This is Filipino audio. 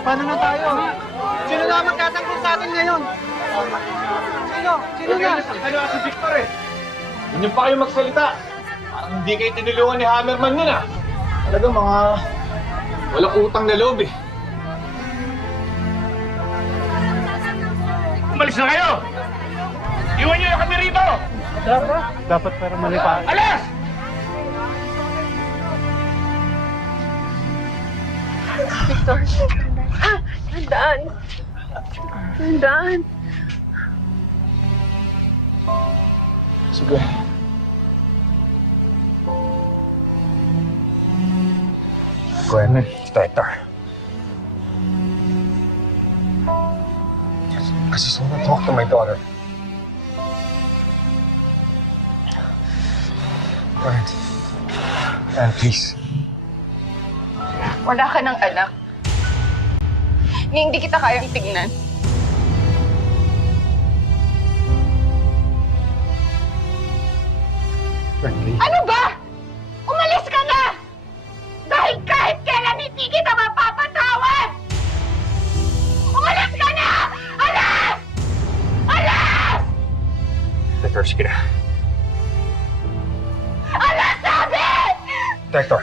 Paano na tayo? Sino na magtatanggol sa atin ngayon? Sino? Sino na? Ano si Victor eh? Hindi pa kayo magsalita. Parang hindi kayo tinulungan ni Hammerman yun ah. Talagang mga walang utang na loob eh. Umalis na kayo! Iwan niyo kami rito! Dapat para malipa. Alas! Victor. Tandaan. Tandaan. Sige. Gwen, Hector. I just want to talk to my daughter. Gwen. And please. Wala ka ng anak. Hindi kita kayang tignan. Friendly. Ano ba? Umalis ka na! Dahil kahit kailan hindi kita mapapatawad! Umalis ka na! Alas! Alas! Hector, sige na. Alas sabi! Hector.